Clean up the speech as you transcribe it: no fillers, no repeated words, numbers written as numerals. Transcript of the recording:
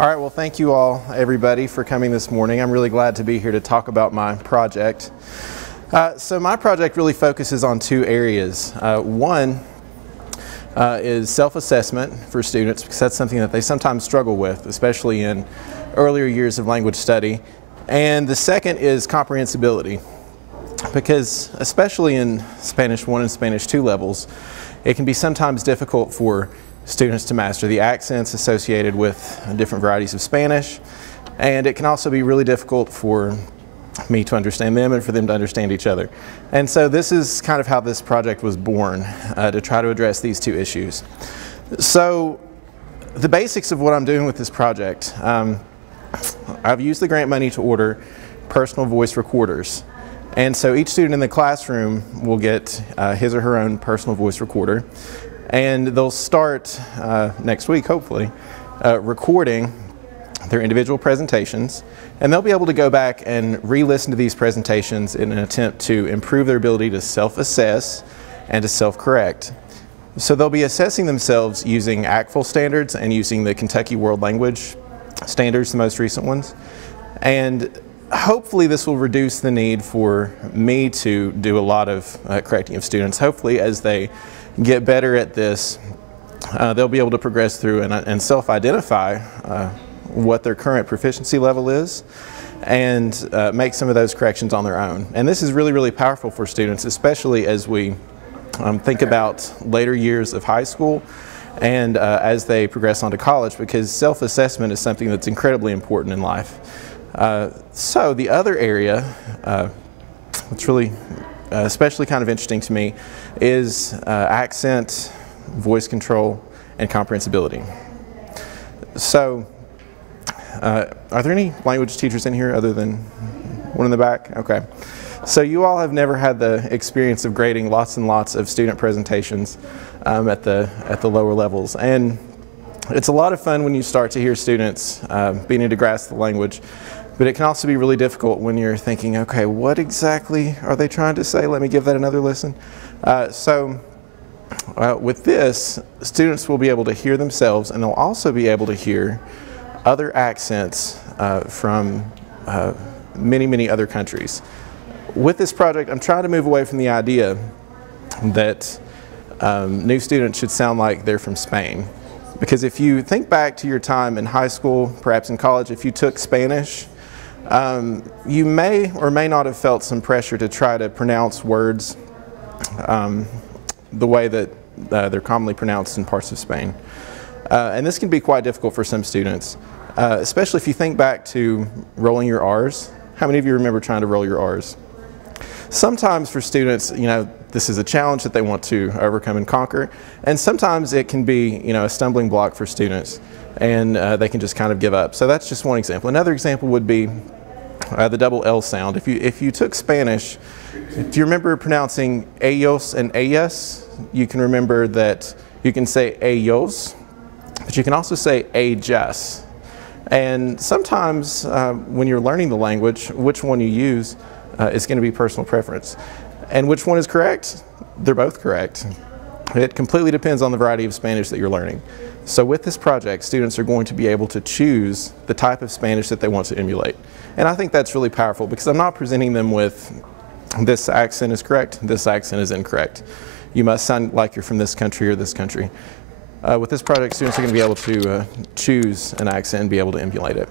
All right, well, thank you all, everybody, for coming this morning. I'm really glad to be here to talk about my project. So my project really focuses on two areas. One is self-assessment for students, because that's something that they sometimes struggle with, especially in earlier years of language study. And the second is comprehensibility, because especially in Spanish 1 and Spanish 2 levels, it can be sometimes difficult for students to master the accents associated with different varieties of Spanish, and it can also be really difficult for me to understand them and for them to understand each other. And so this is kind of how this project was born, to try to address these two issues. So the basics of what I'm doing with this project, I've used the grant money to order personal voice recorders. And so each student in the classroom will get his or her own personal voice recorder. And they'll start next week, hopefully, recording their individual presentations. And they'll be able to go back and re-listen to these presentations in an attempt to improve their ability to self-assess and to self-correct. So they'll be assessing themselves using ACTFL standards and using the Kentucky World Language standards, the most recent ones. And hopefully this will reduce the need for me to do a lot of correcting of students. Hopefully as they get better at this, they'll be able to progress through and self-identify what their current proficiency level is and make some of those corrections on their own. And this is really, really powerful for students, especially as we think about later years of high school and as they progress on to college, because self-assessment is something that's incredibly important in life. So the other area, that's really especially kind of interesting to me, is accent, voice control, and comprehensibility. So are there any language teachers in here other than one in the back? Okay. So you all have never had the experience of grading lots and lots of student presentations at the lower levels. And it's a lot of fun when you start to hear students beginning to grasp the language. But it can also be really difficult when you're thinking, okay, what exactly are they trying to say? Let me give that another listen. With this, students will be able to hear themselves, and they'll also be able to hear other accents from many, many other countries. With this project, I'm trying to move away from the idea that new students should sound like they're from Spain. Because if you think back to your time in high school, perhaps in college, if you took Spanish, you may or may not have felt some pressure to try to pronounce words the way that they're commonly pronounced in parts of Spain. And this can be quite difficult for some students, especially if you think back to rolling your R's. How many of you remember trying to roll your R's? Sometimes for students, you know, this is a challenge that they want to overcome and conquer, and sometimes it can be, you know, a stumbling block for students, and they can just kind of give up. So that's just one example. Another example would be the double L sound. If you took Spanish, if you remember pronouncing ellos and ellas, you can remember that you can say ellos, but you can also say ellas. And sometimes when you're learning the language, which one you use is going to be personal preference. And which one is correct? They're both correct. It completely depends on the variety of Spanish that you're learning. So with this project, students are going to be able to choose the type of Spanish that they want to emulate. And I think that's really powerful, because I'm not presenting them with this accent is correct, this accent is incorrect. You must sound like you're from this country or this country. With this project, students are going to be able to choose an accent and be able to emulate it.